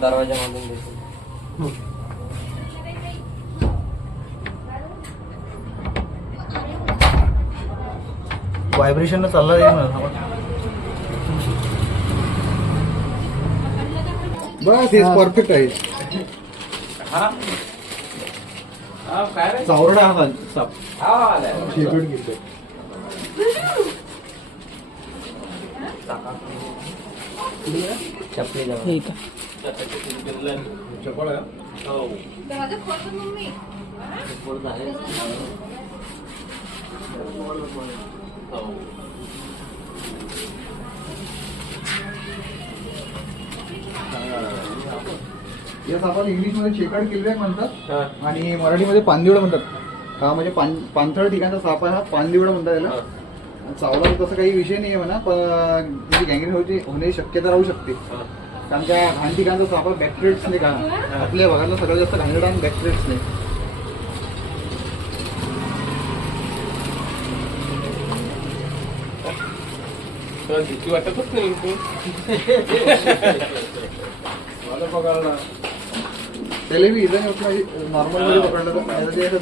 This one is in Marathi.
दरवाजामधून दिसेल. व्हायब्रेशन चालला जाईल ना. बस हेच परफेक्ट आहे. चावरडा हा साप शेपट घेतो. चपली या सापाला इंग्लिशमध्ये शेकाड किल्ले म्हणतात आणि मराठीमध्ये पानदिवडा म्हणतात. हा म्हणजे पाणथळ ठिकाणचा साप आहे हा, पानदिवडा म्हणतात याला. चावला तसं काही विषय नाही आहे म्हणा, पण त्याची गँग्रीन होण्याची शक्यता राहू शकते. कारण त्या घाण ठिकाणचा साप बॅक्टेरियट्स नाही का आपल्या भागातला सगळ्यात जास्त घाणेरडा आणि बॅक्टेरियट्स नाही. भीती वाटतच नाही. त्याला बी इजा नाही होत. नॉर्मल मध्ये पकडलं तर